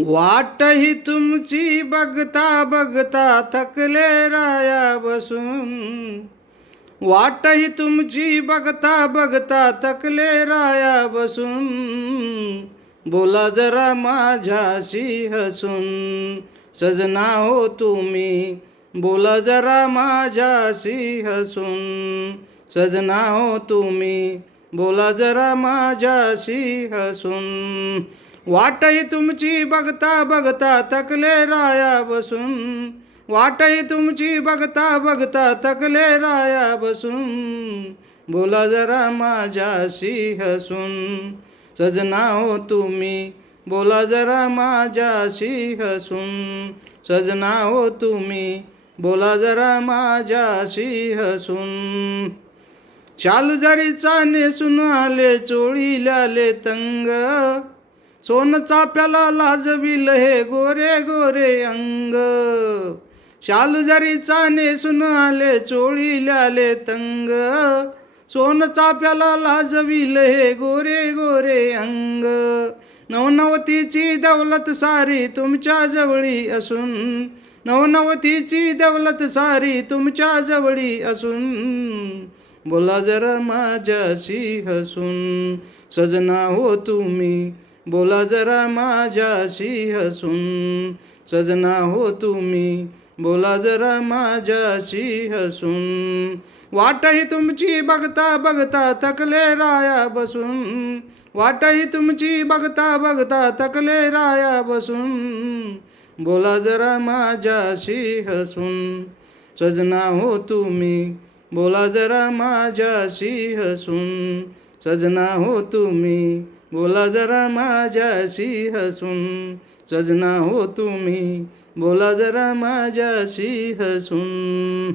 वाट ही तुमची बघता बघता थकले राया बसून. वाट ही तुमची बघता बघता थकले राया बसून. बोला जरा माझ्याशी हसून, सजना हो तुम्ही. बोला जरा माझ्याशी हसून, सजना हो तुम्ही. बोला जरा माझ्याशी हसून. वाटही तुमची बघता बघता थकले राया बसून. वाटही तुमची बघता बघता थकले राया बसून. बोला जरा माझ्याशी हसून, सजना हो तुम्ही. बोला जरा माझ्याशी हसून, सजना हो तुम्ही. बोला जरा माझ्याशी हसून. शालू जरीचा नेसून आले चोळील्याले तंग. सोन चाप्याला लाजविल हे गोरे गोरे अंग. शालू जरीचा नेसून आले चोळील्याले तंग. सोन चाप्याला लाजविल हे गोरे गोरे अंग. नवनवतीची दौलत सारी तुमच्या जवळी असून. नवनवतीची दौलत सारी तुमच्या जवळी असून. बोला जरा माझ्याशी हसून, सजना हो तुम्ही. बोला जरा माझ्याशी हसून, सजना हो तुम्ही. बोला जरा माझ्याशी हसून. वाटही तुमची बघता बघता थकले राया बसून. वाटही तुमची बघता बघता थकले राया बसून. बोला जरा माझ्याशी हसून, सजना हो तुम्ही. बोला जरा माझ्याशी हसून, सजना हो तुम्ही. बोला जरा माझ्याशी हसून, सजना हो तुम्ही. बोला जरा माझ्याशी हसून.